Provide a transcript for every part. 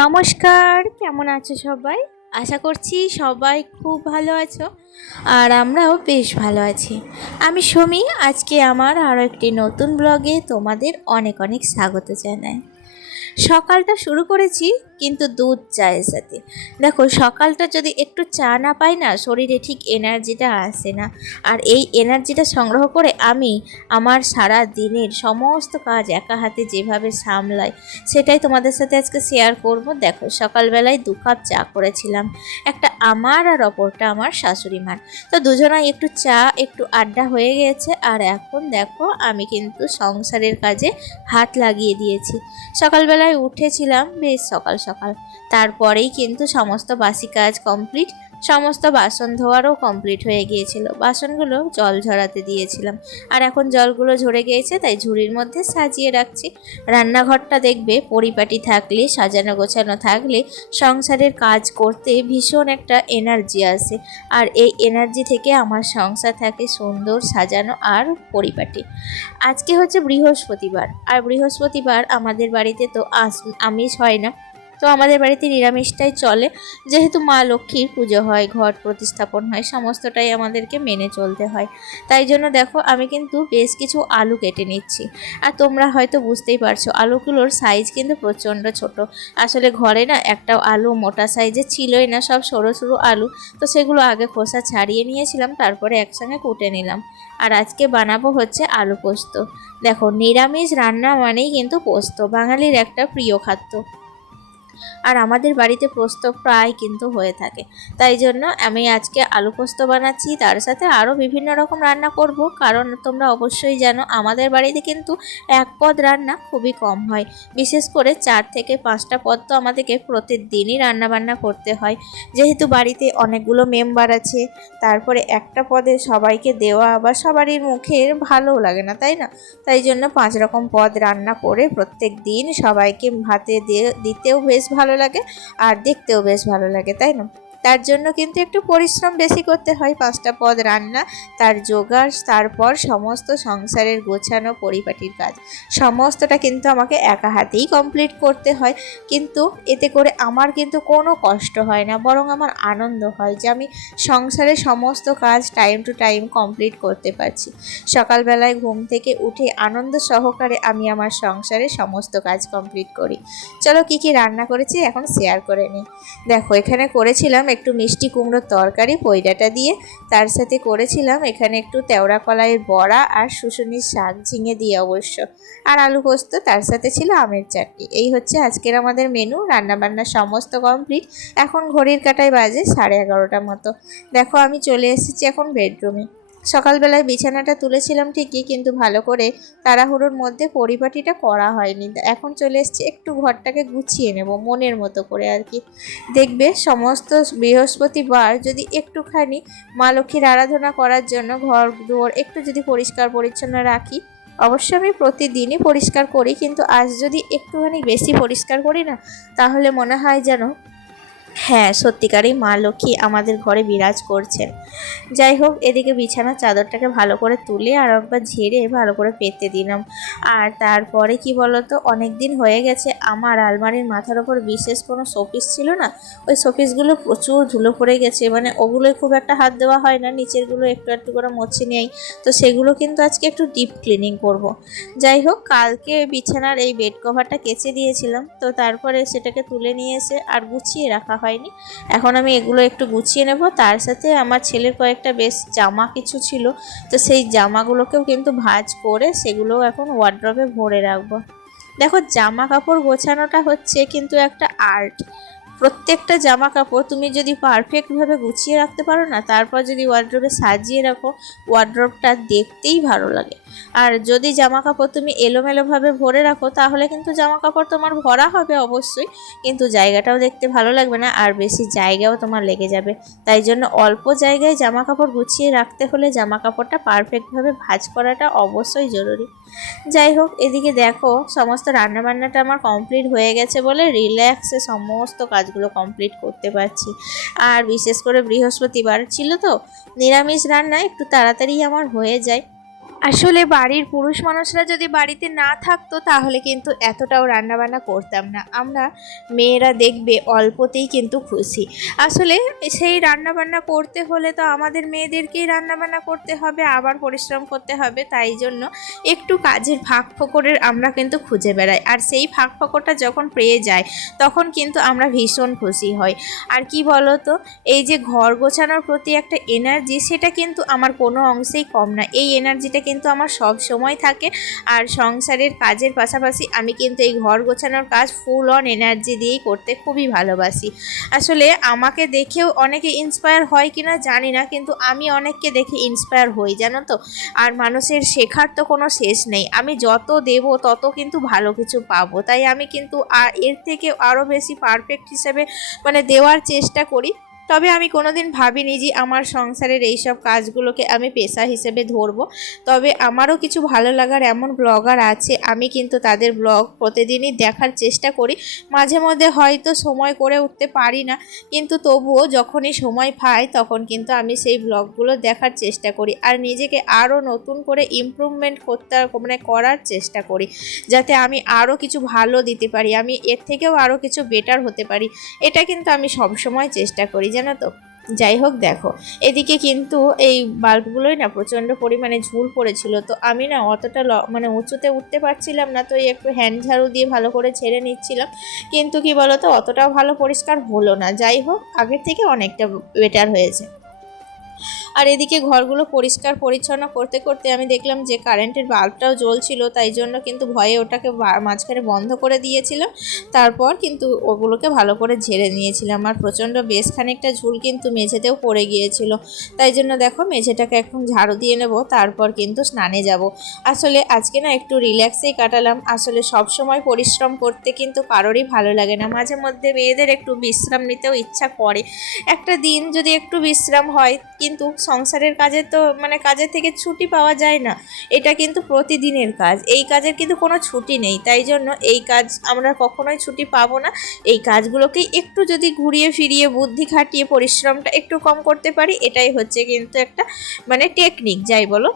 নমস্কার, কেমন আছো সবাই? আশা করছি সবাই খুব ভালো আছো। আর আমরাও বেশ ভালো আছি। আমি সুমি। আজকে আমার আরও একটি নতুন ব্লগে তোমাদের অনেক অনেক স্বাগত জানাই। সকালটা শুরু করেছি কিন্তু দুধ চায়ের সাথে। দেখো, সকালটা যদি একটু চা না পাই না, শরীরে ঠিক এনার্জিটা আসে না। আর এই এনার্জিটা সংগ্রহ করে আমি আমার সারা দিনের সমস্ত কাজ একা হাতে যেভাবে সামলাই, সেটাই তোমাদের সাথে আজকে শেয়ার করব। দেখো, সকালবেলায় 2 কাপ চা করেছিলাম, একটা আমার আর অপরটা আমার শাশুড়ি মার। তো দুজনাই একটু চা, একটু আড্ডা হয়ে গেছে। আর এখন দেখো, আমি কিন্তু সংসারের কাজে হাত লাগিয়ে দিয়েছি। সকালবেলায় উঠেছিলাম বেশ সকাল সকাল, তারপরেই কিন্তু সমস্ত বাসি কাজ কমপ্লিট। সমস্ত বাসন ধোয়ারও কমপ্লিট হয়ে গিয়েছিল, বাসনগুলো জল ঝরাতে দিয়েছিলাম। আর এখন জলগুলো ঝরে গিয়েছে, তাই ঝুড়ির মধ্যে সাজিয়ে রাখছি। রান্নাঘরটা দেখবে পরিপাটি থাকলে, সাজানো গোছানো থাকলে সংসারের কাজ করতে ভীষণ একটা এনার্জি আসে। আর এই এনার্জি থেকে আমার সংসার থাকে সুন্দর, সাজানো আর পরিপাটি। আজকে হচ্ছে বৃহস্পতিবার, আর বৃহস্পতিবার আমাদের বাড়িতে তো আমিষ হয় না। তো আমাদের বাড়িতে নিরামিষটাই চলে, যেহেতু মা লক্ষ্মীর পুজো হয়, ঘট প্রতিস্থাপন হয়, সমস্তটাই আমাদেরকে মেনে চলতে হয়। তাই জন্য দেখো, আমি কিন্তু বেশ কিছু আলু কেটে নিচ্ছি। আর তোমরা হয়তো বুঝতেই পারছো, আলুগুলোর সাইজ কিন্তু প্রচণ্ড ছোট। আসলে ঘরে না একটাও আলু মোটা সাইজের ছিলই না, সব সরু সরু আলু। তো সেগুলো আগে খোসা ছাড়িয়ে নিয়েছিলাম, তারপরে একসঙ্গে কুটে নিলাম। আর আজকে বানাবো হচ্ছে আলু পোস্ত। দেখো, নিরামিষ রান্না মানেই কিন্তু পোস্ত বাঙালির একটা প্রিয় খাদ্য। আর আমাদের বাড়িতে পোস্ত প্রায় কিন্তু হয়ে থাকে। তাই জন্য আমি আজকে আলু পোস্ত বানাচ্ছি, তার সাথে আরও বিভিন্ন রকম রান্না করব। কারণ তোমরা অবশ্যই জানো, আমাদের বাড়িতে কিন্তু এক পদ রান্না খুবই কম হয়। বিশেষ করে 4 থেকে 5টা পদ তো আমাদেরকে প্রতিদিনই রান্না বান্না করতে হয়, যেহেতু বাড়িতে অনেকগুলো মেম্বার আছে। তারপরে একটা পদে সবাইকে দেওয়া আবার সবারই মুখের ভালোও লাগে না, তাই না? তাই জন্য 5 রকম পদ রান্না করে প্রত্যেক দিন সবাইকে ভাতে দিতেও বেশ ভালো লাগে, আর দেখতেও বেশ ভালো লাগে, তাই না? তার জন্য কিন্তু একটু পরিশ্রম বেশি করতে হয়। 5টা পদ রান্না, তার জোগাড়, তারপর সমস্ত সংসারের গোছানো পরিপাটির কাজ, সমস্তটা কিন্তু আমাকে একা হাতেই কমপ্লিট করতে হয়। কিন্তু এতে করে আমার কিন্তু কোনো কষ্ট হয় না, বরং আমার আনন্দ হয় যে আমি সংসারের সমস্ত কাজ টাইম টু টাইম কমপ্লিট করতে পারছি। সকালবেলায় ঘুম থেকে উঠে আনন্দ সহকারে আমি আমার সংসারে সমস্ত কাজ কমপ্লিট করি। চলো, কি কি রান্না করেছি এখন শেয়ার করে নিই। দেখো, এখানে করেছিলাম একটু মিষ্টি কুমড়োর তরকারি পৈডাটা দিয়ে, তার সাথে করেছিলাম এখানে একটু তেওড়া কলাইয়ের বড়া আর শুশুনির শাক, ঝিঙে দিয়ে অবশ্য, আর আলু পোস্ত, তার সাথে ছিল আমের চাটনি। এই হচ্ছে আজকের আমাদের মেনু। রান্নাবান্না সমস্ত কমপ্লিট। এখন ঘড়ির কাঁটায় বাজে 11:30 মতো। দেখো, আমি চলে এসেছি এখন বেডরুমে। সকালবেলায় বিছানাটা তুলেছিলাম ঠিকই, কিন্তু ভালো করে তাড়াহুড়োর মধ্যে পরিপাটিটা করা হয়নি। এখন চলে এসেছি একটু ঘরটাকে গুছিয়ে নেব মনের মতো করে আর কি। দেখবে, সমস্ত বৃহস্পতিবার যদি একটুখানি মা লক্ষ্মীর আরাধনা করার জন্য ঘর দুয়ার একটু যদি পরিষ্কার পরিচ্ছন্ন রাখি, অবশ্য আমি প্রতিদিনই পরিষ্কার করি, কিন্তু আজ যদি একটুখানি বেশি পরিষ্কার করি না, তাহলে মনে হয় যেন হ্যাঁ, সত্যিকারই মা লক্ষ্মী আমাদের ঘরে বিরাজ করছেন। যাই হোক, এদিকে বিছানার চাদরটাকে ভালো করে তুলে আর একবার ঝেড়ে ভালো করে পেতে দিলাম। আর তারপরে কি বলতো, অনেক দিন হয়ে গেছে আমার আলমারির মাথার ওপর বিশেষ কোনো শোপিস ছিল না। ওই শোপিসগুলো প্রচুর ধুলো পড়ে গেছে, মানে ওগুলোই খুব একটা হাত দেওয়া হয় না, নিচেরগুলো একটু একটু করে মুছে নেই। তো সেগুলো কিন্তু আজকে একটু ডিপ ক্লিনিং করব। যাই হোক, কালকে বিছানার এই বেড কভারটা কেচে দিয়েছিলাম, তো তারপরে সেটাকে তুলে নিয়ে এসে আর গুছিয়ে রাখা হয়নি। এখন আমি এগুলো একটু গুছিয়ে নেব। তার সাথে আমার ছেলের কয়েকটা বেশ জামা কিছু ছিল, তো সেই জামাগুলোকেও কিন্তু ভাঁজ করে সেগুলোও এখন ওয়ার্ড্রবে ভরে রাখবো। দেখো, জামা কাপড় গোছানোটা হচ্ছে কিন্তু একটা আর্ট। প্রত্যেকটা জামা কাপড় তুমি যদি পারফেক্টভাবে গুছিয়ে রাখতে পারো না, তারপর যদি ওয়ার্ড্রোবে সাজিয়ে রাখো, ওয়ার্ড্রোবটা দেখতেই ভালো লাগে। আর যদি জামা কাপড় তুমি এলোমেলোভাবে ভরে রাখো, তাহলে কিন্তু জামা কাপড় তোমার ভরা হবে অবশ্যই, কিন্তু জায়গাটাও দেখতে ভালো লাগবে না, আর বেশি জায়গাও তোমার লেগে যাবে। তাই জন্য অল্প জায়গায় জামা কাপড় গুছিয়ে রাখতে হলে জামা কাপড়টা পারফেক্টভাবে ভাঁজ করাটা অবশ্যই জরুরি। যাই হোক, এদিকে দেখো, সমস্ত রান্নাবান্নাটা আমার কমপ্লিট হয়ে গেছে বলে রিল্যাক্সে সমস্ত কাজগুলো কমপ্লিট করতে পারছি। আর বিশেষ করে বৃহস্পতিবার ছিল তো, নিরামিষ রান্না একটু তাড়াতাড়ি আমার হয়ে যায়। আসলে বাড়ির পুরুষ মানুষরা যদি বাড়িতে না থাকতো তাহলে কিন্তু এতটাও রান্নাবান্না করতাম না। আমরা মেয়েরা দেখবে অল্পতেই কিন্তু খুশি। আসলে সেই রান্নাবান্না করতে হলে তো আমাদের মেয়েদেরকেই রান্নাবান্না করতে হবে, আবার পরিশ্রম করতে হবে। তাই জন্য একটু কাজের ফাঁক ফোকরের আমরা কিন্তু খুঁজে বেড়াই, আর সেই ফাঁক ফোকরটা যখন পেয়ে যায় তখন কিন্তু আমরা ভীষণ খুশি হই। আর কি বলো তো, এই যে ঘর গোছানোর প্রতি একটা এনার্জি, সেটা কিন্তু আমার কোনো অংশেই কম না। এই এনার্জিটা কিন্তু আমার সব সময় থাকে। আর সংসারের কাজের পাশাপাশি আমি কিন্তু এই ঘর গোছানোর কাজ ফুল অন এনার্জি দিয়েই করতে খুবই ভালোবাসি। আসলে আমাকে দেখেও অনেকে ইন্সপায়ার হয় কিনা জানি না, কিন্তু আমি অনেককে দেখে ইন্সপায়ার হই, জানো তো। আর মানুষের শেখার তো কোনো শেষ নেই। আমি যত দেব তত কিন্তু ভালো কিছু পাবো। তাই আমি কিন্তু এর থেকে আরও বেশি পারফেক্ট হিসেবে দেওয়ার চেষ্টা করি। তবে আমি কোনোদিন ভাবিনি যে আমার সংসারের এইসব কাজগুলোকে আমি পেশা হিসেবে ধরবো। তবে আমারও কিছু ভালো লাগার এমন ব্লগার আছে, আমি কিন্তু তাদের ব্লগ প্রতিদিনই দেখার চেষ্টা করি। মাঝে মধ্যে হয়তো সময় করে উঠতে পারি না, কিন্তু তবুও যখনই সময় পাই তখন কিন্তু আমি সেই ব্লগগুলো দেখার চেষ্টা করি, আর নিজেকে আরও নতুন করে ইমপ্রুভমেন্ট করার চেষ্টা করি, যাতে আমি আরও কিছু ভালো দিতে পারি, আমি এর থেকেও আরও কিছু বেটার হতে পারি। এটা কিন্তু আমি সবসময় চেষ্টা করি, জানো তো। যাই হোক, দেখো এদিকে কিন্তু এই বাল্বগুলোই না প্রচণ্ড পরিমাণে ঝুল পড়েছিল, তো আমি না অতটা উঁচুতে উঠতে পারছিলাম না, তো এই একটু হ্যান্ড ঝাড়ু দিয়ে ভালো করে ছেড়ে নিচ্ছিলাম। কিন্তু কি বলো তো, অতটাও ভালো পরিষ্কার হলো না। যাই হোক, আগের থেকে অনেকটা বেটার হয়েছে। আর এদিকে ঘরগুলো পরিষ্কার পরিচ্ছন্ন করতে করতে আমি দেখলাম যে কারেন্টের বাল্বটাও জ্বলছিল, তাই জন্য কিন্তু ভয়ে ওটাকে মাঝখানে বন্ধ করে দিয়েছিলাম। তারপর কিন্তু ওগুলোকে ভালো করে ঝেড়ে নিয়েছিলাম। আর প্রচণ্ড বেশ খানিকটা ঝুল কিন্তু মেঝেতেও পড়ে গিয়েছিল, তাই জন্য দেখো মেঝেটাকে এখন ঝাড়ু দিয়ে নেব, তারপর কিন্তু স্নানে যাব। আসলে আজকে না একটু রিল্যাক্সেই কাটালাম। আসলে সব সময় পরিশ্রম করতে কিন্তু কারোরই ভালো লাগে না, মাঝে মধ্যে মেয়েদের একটু বিশ্রাম নিতেও ইচ্ছা করে। একটা দিন যদি একটু বিশ্রাম হয়, কিন্তু সংসারের কাজে তো কাজের থেকে ছুটি পাওয়া যায় না। এটা কিন্তু প্রতিদিনের কাজ, এই কাজের কিন্তু কোনো ছুটি নেই। তাই জন্য এই কাজ আমরা কখনোই ছুটি পাবো না। এই কাজগুলোকেই একটু যদি ঘুরিয়ে ফিরিয়ে বুদ্ধি খাটিয়ে পরিশ্রমটা একটু কম করতে পারি, এটাই হচ্ছে কিন্তু একটা টেকনিক, যাই বলো।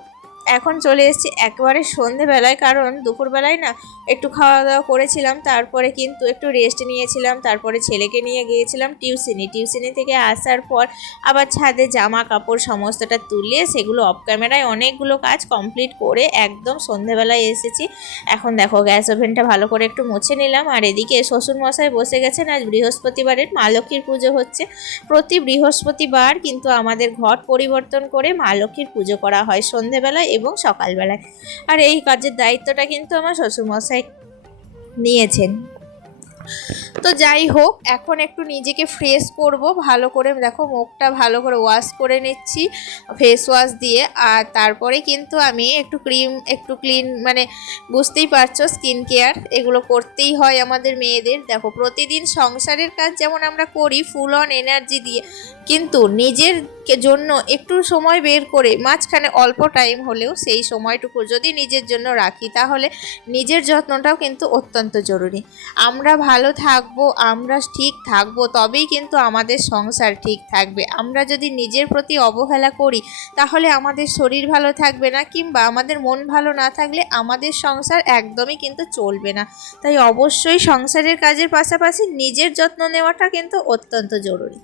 এখন চলে এসেছি একেবারে সন্ধেবেলায়, কারণ দুপুরবেলায় না একটু খাওয়া দাওয়া করেছিলাম, তারপরে কিন্তু একটু রেস্ট নিয়েছিলাম। তারপরে ছেলেকে নিয়ে গিয়েছিলাম টিউশনি থেকে আসার পর আবার ছাদে জামা কাপড় সমস্তটা তুলে সেগুলো অফ ক্যামেরায় অনেকগুলো কাজ কমপ্লিট করে একদম সন্ধেবেলায় এসেছি। এখন দেখো গ্যাস ওভেনটা ভালো করে একটু মুছে নিলাম। আর এদিকে শ্বশুরমশাই বসে গেছেন, আজ বৃহস্পতিবারের মা লক্ষ্মীর পুজো হচ্ছে। প্রতি বৃহস্পতিবার কিন্তু আমাদের ঘট পরিবর্তন করে মা লক্ষ্মীর পুজো করা হয় সন্ধেবেলায় এবং সকালবেলায়। আর এই কাজের দায়িত্বটা কিন্তু আমার শ্বশুরমশাই নিয়েছেন। তো যাই হোক, এখন একটু নিজেকে ফ্রেশ করব ভালো করে। দেখো মুখটা ভালো করে ওয়াশ করে নিচ্ছি ফেস ওয়াশ দিয়ে। আর তারপরে কিন্তু আমি একটু ক্লিন বুঝতেই পারছো, স্কিন কেয়ার এগুলো করতেই হয় আমাদের মেয়েদের। দেখো প্রতিদিন সংসারের কাজ যেমন আমরা করি ফুল অন এনার্জি দিয়ে, কিন্তু নিজের জন্য একটু সময় বের করে মাঝখানে অল্প টাইম হলেও সেই সময়টুকু যদি নিজের জন্য রাখি, তাহলে নিজের যত্নটাও কিন্তু অত্যন্ত জরুরি। আমরা ভালো থাকবো, আমরা ঠিক থাকবো, তবেই কিন্তু আমাদের সংসার ঠিক থাকবে। আমরা যদি নিজের প্রতি অবহেলা করি, তাহলে আমাদের শরীর ভালো থাকবে না, কিংবা আমাদের মন ভালো না থাকলে আমাদের সংসার একদমই কিন্তু চলবে না। তাই অবশ্যই সংসারের কাজের পাশাপাশি নিজের যত্ন নেওয়াটা কিন্তু অত্যন্ত জরুরি।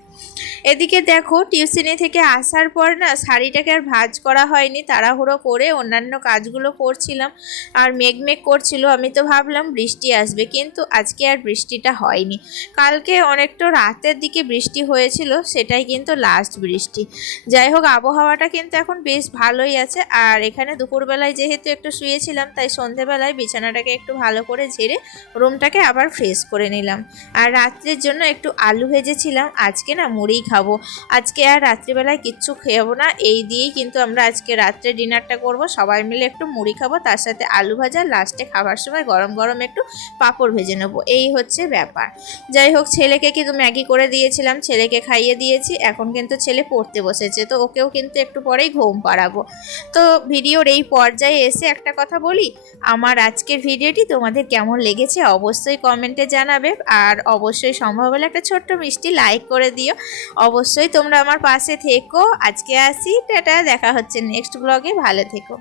এদিকে দেখো টিউশনি থেকে আসার পর না শাড়িটাকে আর ভাঁজ করা হয়নি, তাড়াহুড়ো করে অন্যান্য কাজগুলো করছিলাম। আর মেঘ করছিল, আমি তো ভাবলাম বৃষ্টি আসবে, কিন্তু আজকে আর বৃষ্টিটা হয়নি। কালকে অনেকটা রাতের দিকে বৃষ্টি হয়েছিল, সেটাই কিন্তু লাস্ট বৃষ্টি। যাই হোক, আবহাওয়াটা কিন্তু এখন বেশ ভালোই আছে। আর এখানে দুপুরবেলায় যেহেতু একটু শুয়েছিলাম, তাই সন্ধেবেলায় বিছানাটাকে একটু ভালো করে ঝেড়ে রুমটাকে আবার ফ্রেশ করে নিলাম। আর রাত্রের জন্য একটু আলু ভেজেছিলাম। আজকে না মুড়ি খাবো, আজকে আর রাত্রিবেলায় কিচ্ছু খাবো না। এই দিয়েই কিন্তু আমরা আজকে রাত্রে ডিনারটা করব, সবাই মিলে একটু মুড়ি খাবো, তার সাথে আলু ভাজা, লাস্টে খাবার সময় গরম গরম একটু পাঁপড় ভেজে নেবো। এই হচ্ছে ব্যাপার। যাই হোক, ছেলেকে কিন্তু ম্যাগি করে দিয়েছিলাম, ছেলেকে খাইয়ে দিয়েছি। এখন কিন্তু ছেলে পড়তে বসেছে, তো ওকেও কিন্তু একটু পরেই ঘুম পাড়াবো। তো ভিডিওর এই পর্যায়ে এসে একটা কথা বলি, আমার আজকের ভিডিওটি তোমাদের কেমন লেগেছে অবশ্যই কমেন্টে জানাবে। আর অবশ্যই সম্ভব হলে একটা ছোট্ট মিষ্টি লাইক করে দিও। অবশ্যই তোমরা আমার পাশে থেকো। আজকে আসি, টাটা, দেখা হচ্ছে নেক্সট ব্লগে, ভালো থেকো।